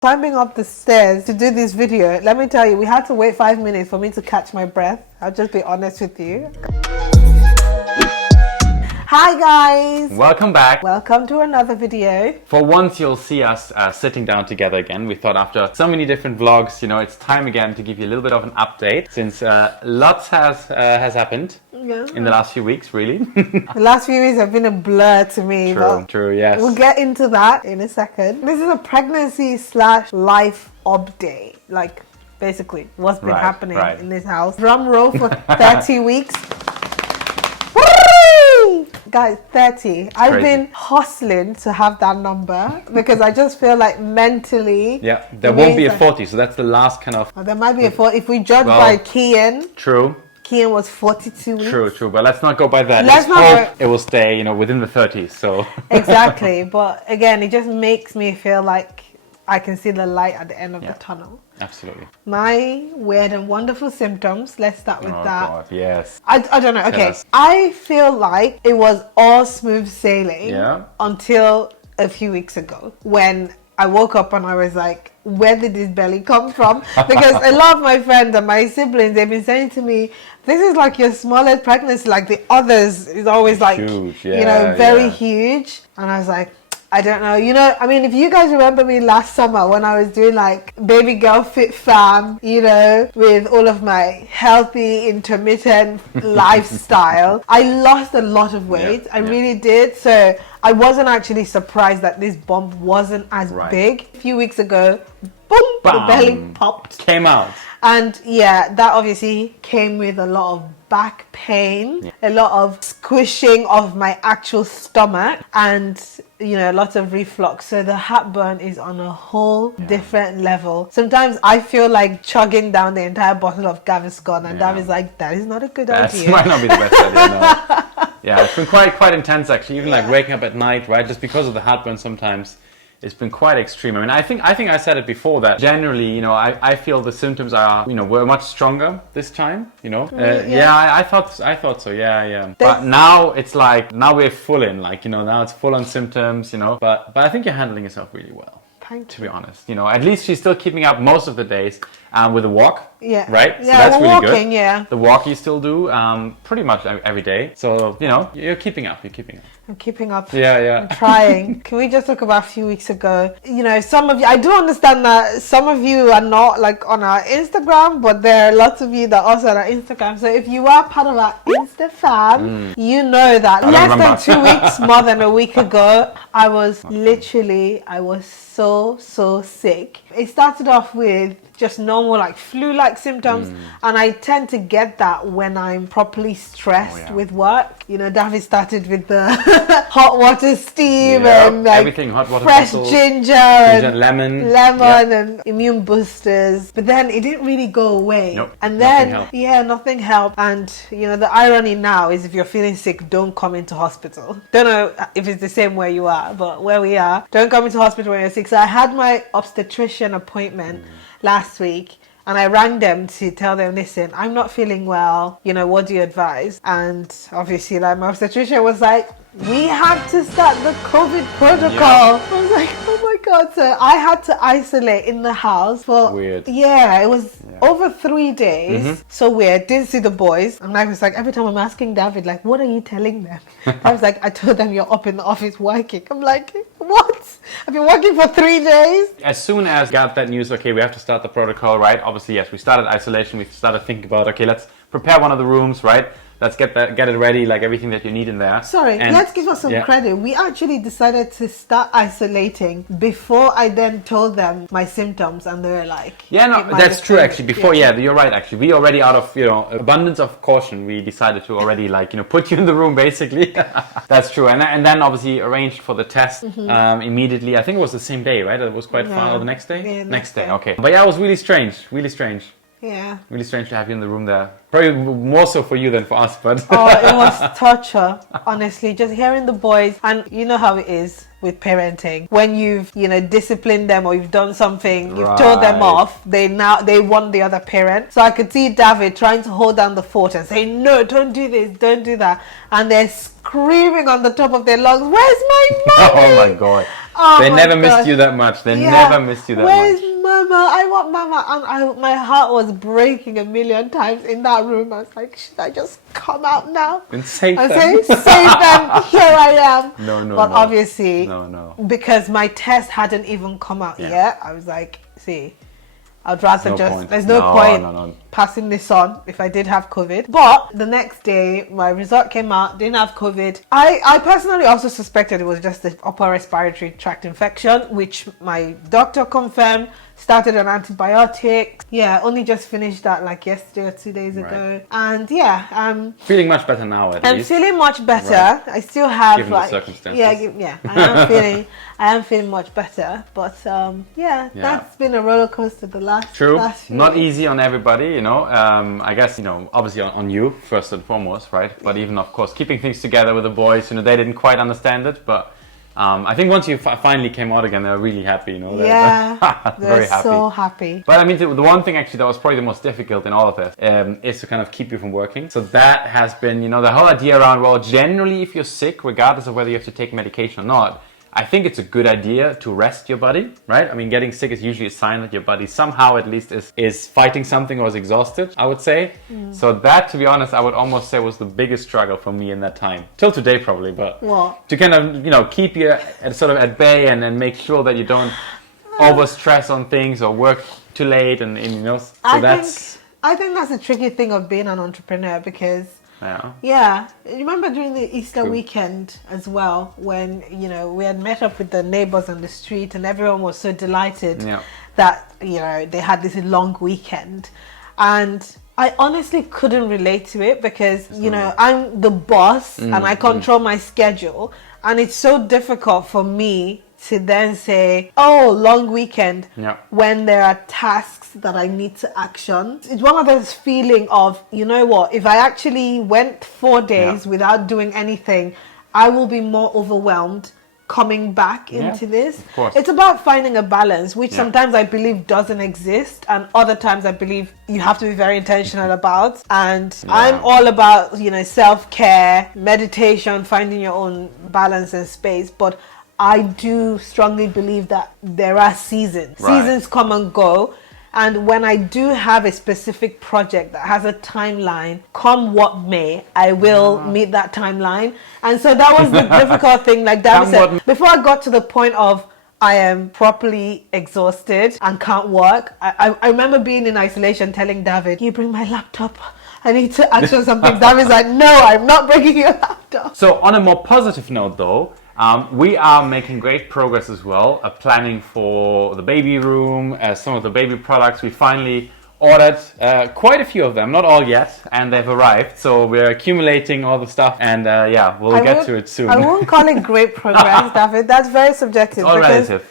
Climbing up the stairs to do this video, let me tell you, we had to wait 5 minutes for me to catch my breath. I'll just be honest with you. Hi guys! Welcome back. Welcome to another video. For once you'll see us sitting down together again. We thought after so many different vlogs, it's time again to give you a little bit of an update since lots has happened in the last few weeks, really. The last few weeks have been a blur to me. True, yes. We'll get into that in a second. This is a pregnancy/life update. Like, basically, what's been happening in this house. Drum roll for 30 weeks. Guys, 30. I've been hustling to have that number because I just feel like mentally... Yeah, there won't be a 40, so that's the last kind of... Oh, there might be a 40. If we judge by Kian... True. Kian was 42 weeks. True, but let's not go by that. Let's hope it will stay, within the 30s, so... Exactly, but again, it just makes me feel like I can see the light at the end of the tunnel. Absolutely. My weird and wonderful symptoms. Let's start with that. God, yes. I don't know. Okay. I feel like it was all smooth sailing until a few weeks ago when I woke up and I was like, where did this belly come from? Because a lot of my friends and my siblings, they've been saying to me, this is like your smallest pregnancy. Like the others is always like, huge. Very huge. And I was like, I don't know. I mean, if you guys remember me last summer when I was doing like baby girl fit fam, with all of my healthy intermittent lifestyle, I lost a lot of weight. I really did. So I wasn't actually surprised that this bump wasn't as big. A few weeks ago, boom, the belly popped. Came out. And that obviously came with a lot of back pain, a lot of squishing of my actual stomach, and lots of reflux. So the heartburn is on a whole different level. Sometimes I feel like chugging down the entire bottle of Gaviscon, and David's like, that is not a good idea. That might not be the best idea, no. Yeah, it's been quite intense actually, even like waking up at night, right? Just because of the heartburn sometimes. It's been quite extreme. I mean, I think I said it before that generally, I feel the symptoms are, were much stronger this time, I thought so. Yeah. But now it's like, now we're full in, like, now it's full on symptoms, but I think you're handling yourself really well. To be honest, at least she's still keeping up most of the days with a walk. Yeah. Right? Yeah, so that's really walking, good. Yeah. The walk you still do pretty much every day. So, you're keeping up. I'm keeping up. Yeah. I'm trying. Can we just talk about a few weeks ago? Some of you, I do understand that some of you are not like on our Instagram, but there are lots of you that are also on our Instagram. So if you are part of our Insta fam, you know that less than 2 weeks, more than a week ago, I was so sick. It started off with just normal like flu-like symptoms, and I tend to get that when I'm properly stressed with work. David started with the hot water steam and like everything, hot water fresh bottles, ginger and lemon and immune boosters, but then it didn't really go away. And then nothing helped. And the irony now is if you're feeling sick, don't come into hospital. Don't know if it's the same where you are, but where we are, don't come into hospital when you're sick. So I had my obstetrician appointment last week, and I rang them to tell them, listen, I'm not feeling well, what do you advise? And obviously like my obstetrician was like, we have to start the COVID protocol. I was like, oh my God. So I had to isolate in the house for it was over 3 days. So weird. Didn't see the boys. And I was like, every time I'm asking David, like, what are you telling them? I was like, I told them you're up in the office working. I'm like, what? I've been working for 3 days. As soon as got that news, okay, we have to start the protocol, right? Obviously, yes, we started isolation. We started thinking about, okay, let's prepare one of the rooms, right? Let's get it ready, like everything that you need in there. Sorry, let's give us some credit. We actually decided to start isolating before I then told them my symptoms, and they were like... Yeah, no, that's true actually. Before, you're right actually. We already, out of, abundance of caution, we decided to already put you in the room basically. That's true. And then obviously arranged for the test immediately. I think it was the same day, right? It was quite far. Or the next day? Yeah, next day, okay. But yeah, it was really strange. Yeah. Really strange to have you in the room there. Probably more so for you than for us, but... Oh, it was torture, honestly. Just hearing the boys, and you know how it is with parenting. When you've, disciplined them or you've done something, you've told them off, they want the other parent. So I could see David trying to hold down the fort and say, no, don't do this, don't do that. And they're screaming on the top of their lungs, where's my mommy? Oh my God. Oh They my never gosh. missed you that much. They Yeah. never missed you that Where's much. Mama? I want Mama. And my heart was breaking a million times in that room. I was like, should I just come out now And save and them. say, save them? Here I am. No, no, But no. obviously, No. because my test hadn't even come out yet, I was like, see, I'd rather there's no point passing this on if I did have COVID. But the next day, my result came out, didn't have COVID. I personally also suspected it was just the upper respiratory tract infection, which my doctor confirmed. Started on antibiotics. Yeah, only just finished that like yesterday or 2 days ago. And yeah, I'm feeling much better now at least. I'm feeling much better. I still have Given the circumstances. Yeah. I am feeling much better. But that's been a roller coaster the last few Not weeks. easy on everybody, you know. I guess, you know, obviously on you first and foremost, right? But even of course keeping things together with the boys, you know, they didn't quite understand it, but I think once you finally came out again, they were really happy, you know. Yeah, very happy. So happy. But I mean, the one thing actually that was probably the most difficult in all of this is to kind of keep you from working. So that has been, you know, the whole idea around, well, generally if you're sick, regardless of whether you have to take medication or not, I think it's a good idea to rest your body, right? I mean, getting sick is usually a sign that your body somehow at least is fighting something or is exhausted, I would say. So that, to be honest, I would almost say was the biggest struggle for me in that time. Till today probably, but to kind of, you know, keep you sort of at bay and make sure that you don't over stress on things or work too late and you know, so I think that's the tricky thing of being an entrepreneur because you remember during the Easter weekend as well when, you know, we had met up with the neighbors on the street and everyone was so delighted that, you know, they had this long weekend. And I honestly couldn't relate to it because, you know, I'm the boss and I control my schedule. And it's so difficult for me to then say, oh, long weekend, when there are tasks that I need to action. It's one of those feeling of, you know what, if I actually went 4 days without doing anything, I will be more overwhelmed coming back into this. Of course. It's about finding a balance, which sometimes I believe doesn't exist, and other times I believe you have to be very intentional about. And I'm all about, you know, self-care, meditation, finding your own balance and space. But I do strongly believe that there are seasons. Seasons come and go. And when I do have a specific project that has a timeline, come what may, I will meet that timeline. And so that was the difficult thing, like David said. Before I got to the point of I am properly exhausted and can't work, I remember being in isolation telling David, "Can you bring my laptop? I need to action something." David's like, "No, I'm not bringing your laptop." So on a more positive note though, we are making great progress as well, planning for the baby room, some of the baby products. We finally ordered quite a few of them, not all yet, and they've arrived. So we're accumulating all the stuff and we'll get to it soon. I won't call it great progress, David. That's very subjective. It's all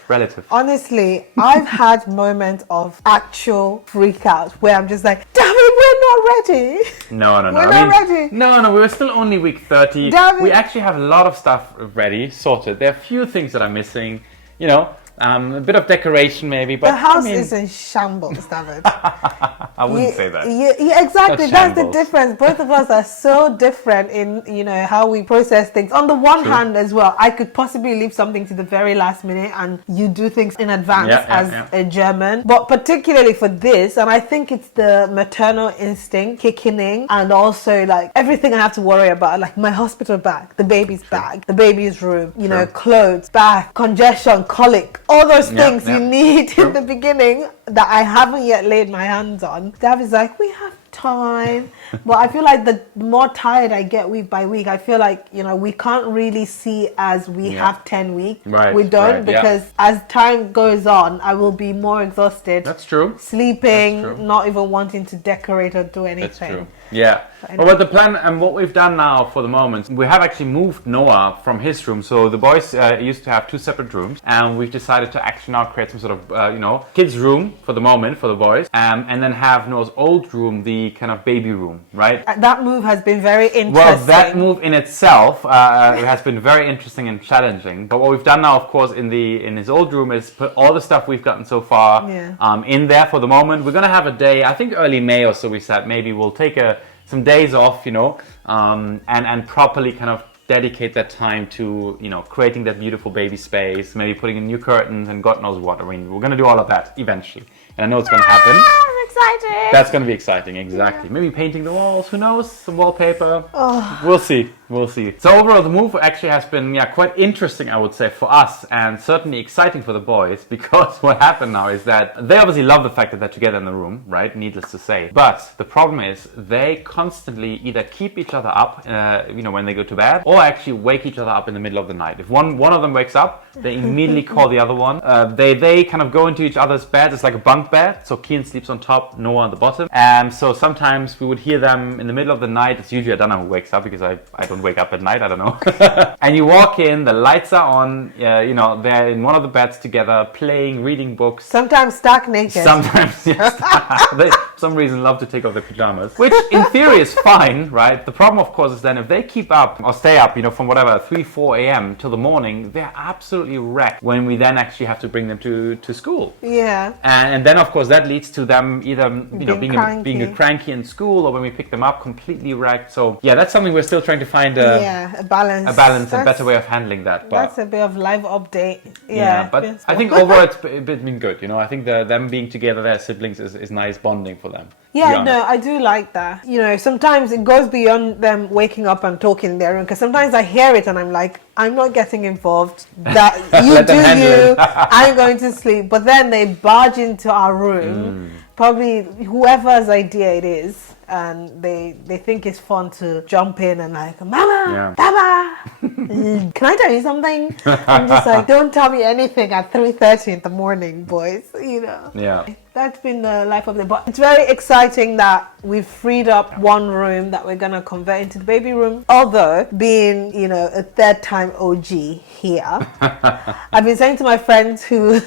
relative. Honestly, I've had moments of actual freak out where I'm just like, David, we're not ready. No. We're not ready. No, we were still only week 30. David. We actually have a lot of stuff ready, sorted. There are a few things that are missing, you know. A bit of decoration maybe, but the house is in shambles, David. I wouldn't say that. Yeah, exactly. That's the shambles. difference. Both of us are so different in, you know, how we process things. On the one hand as well, I could possibly leave something to the very last minute and you do things in advance as a German. But particularly for this, and I think it's the maternal instinct kicking in, and also like everything I have to worry about, like my hospital bag, the baby's bag, the baby's room, you know, clothes, bath, congestion, colic, all those things you need in the beginning that I haven't yet laid my hands on. David's like, we have time. But I feel like the more tired I get week by week, I feel like, you know, we can't really see as we have 10 weeks. We don't, because as time goes on, I will be more exhausted. That's true. Sleeping, not even wanting to decorate or do anything. That's true. Yeah. Well, the plan and what we've done now for the moment, we have actually moved Noah from his room. So the boys used to have 2 separate rooms, and we've decided to actually now create some sort of, you know, kids' room for the moment for the boys, and then have Noah's old room, the kind of baby room, right? That move has been very interesting. Well, that move in itself has been very interesting and challenging. But what we've done now, of course, in his old room is put all the stuff we've gotten so far in there for the moment. We're going to have a day, I think early May or so we said, maybe we'll take some days off, you know, and properly kind of dedicate that time to, you know, creating that beautiful baby space, maybe putting in new curtains and God knows what. I mean, we're going to do all of that eventually. And I know it's going to happen. I'm excited. That's going to be exciting, exactly. Yeah. Maybe painting the walls, who knows? Some wallpaper. Oh. We'll see. So overall, the move actually has been quite interesting, I would say, for us, and certainly exciting for the boys, because what happened now is that they obviously love the fact that they're together in the room, right? Needless to say. But the problem is they constantly either keep each other up, you know, when they go to bed, or actually wake each other up in the middle of the night. If one of them wakes up, they immediately call the other one. They kind of go into each other's beds. It's like a bunk bed. So Kian sleeps on top, Noah on the bottom. And so sometimes we would hear them in the middle of the night. It's usually Adanna who wakes up, because I don't wake up at night. I don't know. And you walk in, the lights are on. You know, they're in one of the beds together, playing, reading books. Sometimes stark naked. Sometimes, yes. They, for some reason, love to take off their pajamas, which in theory is fine, right? The problem, of course, is then if they keep up or stay up, you know, from whatever 3-4 a.m. till the morning, they're absolutely wrecked when we then actually have to bring them to school. Yeah. And then, of course, that leads to them either, you know, being a cranky in school, or when we pick them up, completely wrecked. So yeah, that's something we're still trying to find a balance, a better way of handling that. But that's a bit of live update. But I think overall it's been good. You know, I think them being together, their siblings, is nice bonding for them. Yeah, no, I do like that. You know, sometimes it goes beyond them waking up and talking in their room, because sometimes I hear it and I'm like, I'm not getting involved. That you do you. I'm going to sleep. But then they barge into our room, probably whoever's idea it is, and they think it's fun to jump in and like, Mama, Baba, can I tell you something? I'm just like, don't tell me anything at 3:30 in the morning, boys. You know. Yeah. That's been the life of the boy. It's very exciting that we've freed up one room that we're gonna convert into the baby room. Although being, you know, a third time OG here, I've been saying to my friends who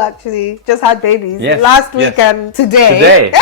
actually just had babies last week and today.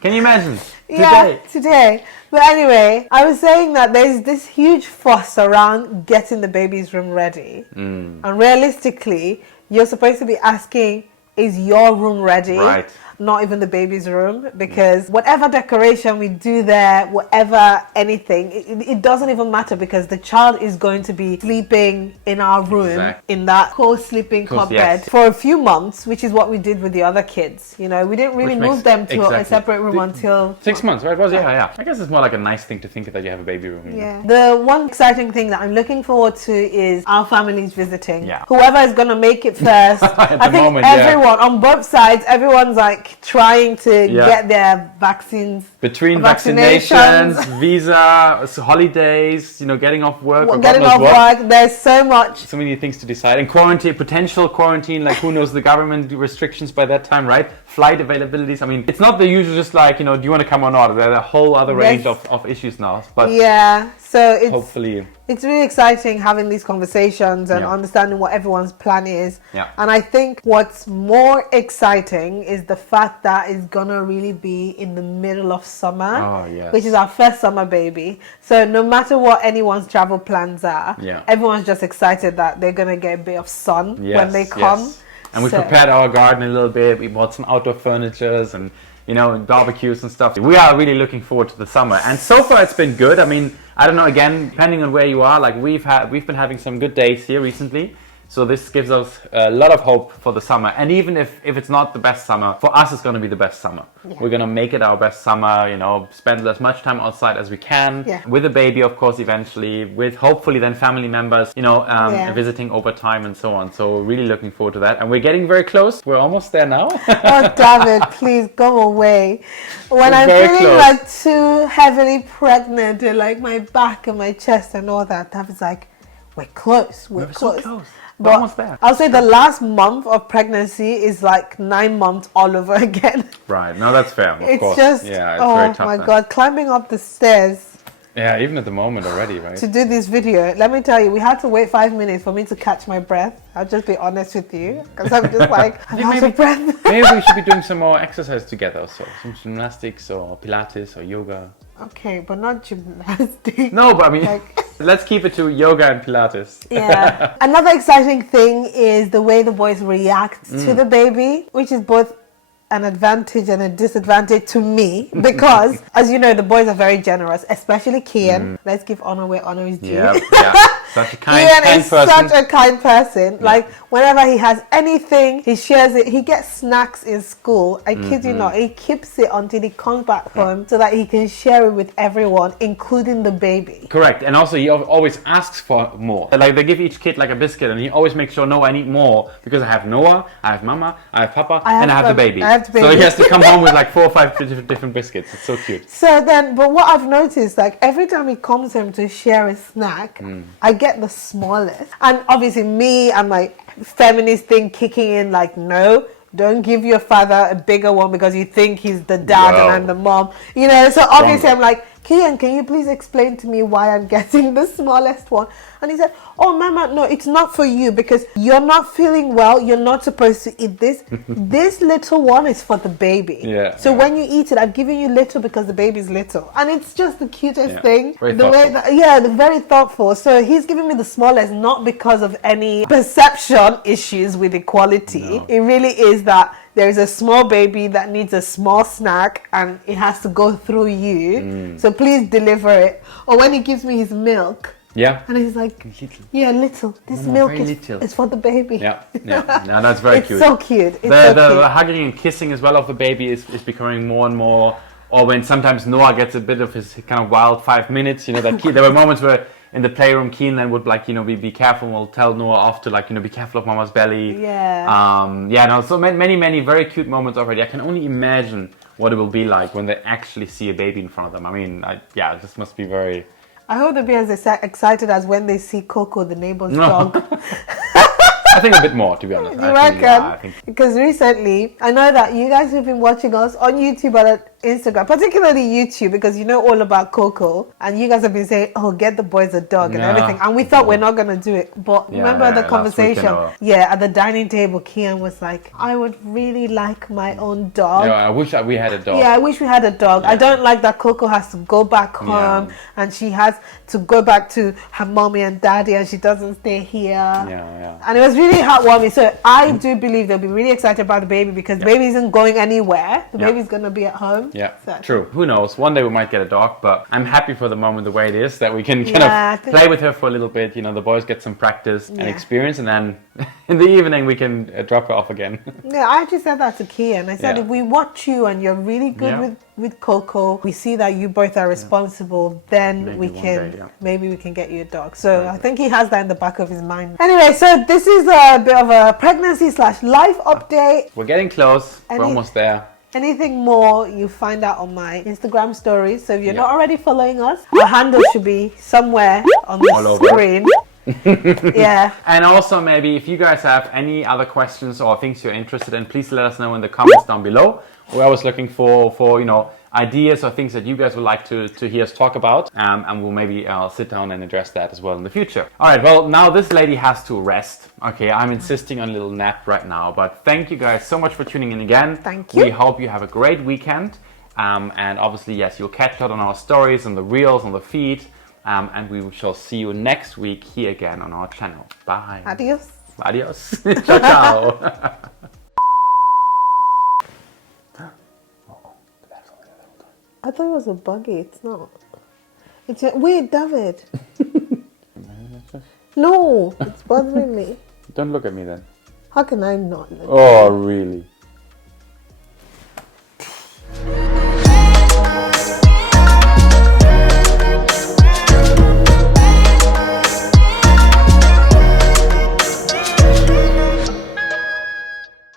Can you imagine? Today. But anyway, I was saying that there's this huge fuss around getting the baby's room ready. And realistically, you're supposed to be asking, is your room ready? Right. Not even the baby's room, because whatever decoration we do there, whatever anything, it doesn't even matter, because the child is going to be sleeping in our room in that co-sleeping cot bed for a few months, which is what we did with the other kids. You know, we didn't really move them to a separate room until 6 months, right? I guess it's more like a nice thing to think that you have a baby room. Yeah. The one exciting thing that I'm looking forward to is our families visiting. Yeah. Whoever is going to make it first. I think everyone on both sides, everyone's like trying to get their vaccines. Between vaccinations, visa, holidays, you know, getting off work. There's so many things to decide. And quarantine, potential quarantine, like who knows the government restrictions by that time, right? Flight availabilities. I mean, it's not the usual just like, you know, do you want to come or not? There's a whole other range of issues now. But so it's hopefully it's really exciting having these conversations and understanding what everyone's plan is. Yeah. And I think what's more exciting is the fact that it's gonna really be in the middle of summer, which is our first summer baby. So no matter what anyone's travel plans are, everyone's just excited that they're gonna get a bit of sun when they come. Yes. And we prepared our garden a little bit. We bought some outdoor furnitures and, you know, barbecues and stuff. We are really looking forward to the summer. And so far it's been good. I mean, I don't know, again, depending on where you are, like we've been having some good days here recently. So this gives us a lot of hope for the summer. And even if it's not the best summer, for us it's going to be the best summer. Yeah. We're going to make it our best summer, you know, spend as much time outside as we can. Yeah. With the baby, of course, eventually. With hopefully then family members, you know, visiting over time and so on. So really looking forward to that. And we're getting very close. We're almost there now. Oh, David, please go away. When I'm feeling like too heavily pregnant, like my back and my chest and all that, David's like, we're close. We're close. So close. But almost there. I'll say the last month of pregnancy is like 9 months all over again. Right. No, that's fair. Of course. Just, it's very tough. Oh my God, climbing up the stairs. Yeah, even at the moment already, right? To do this video, let me tell you, we had to wait 5 minutes for me to catch my breath. I'll just be honest with you, because I'm just like, I'm out of breath. Maybe we should be doing some more exercise together, so some gymnastics or Pilates or yoga. Okay, but not gymnastics. No, but I mean, let's keep it to yoga and Pilates. Yeah. Another exciting thing is the way the boys react to the baby, which is both an advantage and a disadvantage to me because, as you know, the boys are very generous, especially Kian. Let's give honor where honor is due. Yeah, such a kind Kian person. Such a kind person. Yeah. Like, whenever he has anything, he shares it. He gets snacks in school. I kid you not. He keeps it until he comes back home so that he can share it with everyone, including the baby. Correct. And also, he always asks for more. Like, they give each kid like a biscuit, and he always makes sure, no, I need more because I have Noah, I have Mama, I have Papa, and I have the baby. So he has to come home with like 4 or 5 different biscuits. It's so cute. So then, but what I've noticed, like every time he comes home to share a snack, I get the smallest. And obviously me and my feminist thing kicking in, like, no, don't give your father a bigger one because you think he's the dad and I'm the mom. You know, so obviously I'm like, Kian, can you please explain to me why I'm getting the smallest one? And he said, oh, Mama, no, it's not for you because you're not feeling well. You're not supposed to eat this. This little one is for the baby. Yeah. So when you eat it, I've given you little because the baby's little. And it's just the cutest thing. Very thoughtful. They're very thoughtful. So he's giving me the smallest, not because of any perception issues with equality. No. It really is that there is a small baby that needs a small snack and it has to go through you. So please deliver it. Or when he gives me his milk. Yeah. And he's like, little. This milk is for the baby. Yeah. No, that's very cute. It's so cute. The hugging and kissing as well of the baby is becoming more and more. Or when sometimes Noah gets a bit of his kind of wild 5 minutes, you know, there were moments where in the playroom, Keen then would like, you know, be careful. We'll tell Noah off to like, you know, be careful of Mama's belly. Yeah. So many very cute moments already. I can only imagine what it will be like when they actually see a baby in front of them. I mean, this must be very. I hope they'll be as excited as when they see Coco, the neighbor's dog. I think a bit more, to be honest. You reckon? Because recently, I know that you guys have been watching us on YouTube and Instagram, particularly YouTube, because you know all about Coco, and you guys have been saying, oh, get the boys a dog and everything, and we thought we're not going to do it, but remember the conversation at the dining table, Kian was like, I would really like my own dog. Yeah, I wish we had a dog. I wish we had a dog. I don't like that Coco has to go back home and she has to go back to her mommy and daddy and she doesn't stay here. And it was really heartwarming. So I do believe they'll be really excited about the baby because the baby isn't going anywhere. The baby's going to be at home. Yeah, so. True. Who knows? One day we might get a dog, but I'm happy for the moment the way it is, that we can kind of play with her for a little bit. You know, the boys get some practice and experience, and then in the evening we can drop her off again. I actually said that to Kian. I said, if we watch you and you're really good with Coco, we see that you both are responsible, then maybe we can get you a dog. So I think he has that in the back of his mind. Anyway, so this is a bit of a pregnancy/life update. We're getting close. We're almost there. Anything more you find out on my Instagram stories. So if you're not already following us, our handle should be somewhere on the screen. And also maybe if you guys have any other questions or things you're interested in, please let us know in the comments down below. We're always looking for you know, ideas or things that you guys would like to hear us talk about, and we'll maybe sit down and address that as well in the future. All right, well, now this lady has to rest. Okay, I'm insisting on a little nap right now, but thank you guys so much for tuning in again. Thank you. We hope you have a great weekend, and obviously, yes, you'll catch up on our stories, on the reels, on the feed, and we shall see you next week here again on our channel. Bye. Adios. Adios. Ciao, ciao. I thought it was a buggy. It's not. Wait, David. No, it's bothering me. Don't look at me then. How can I not look? Oh, really?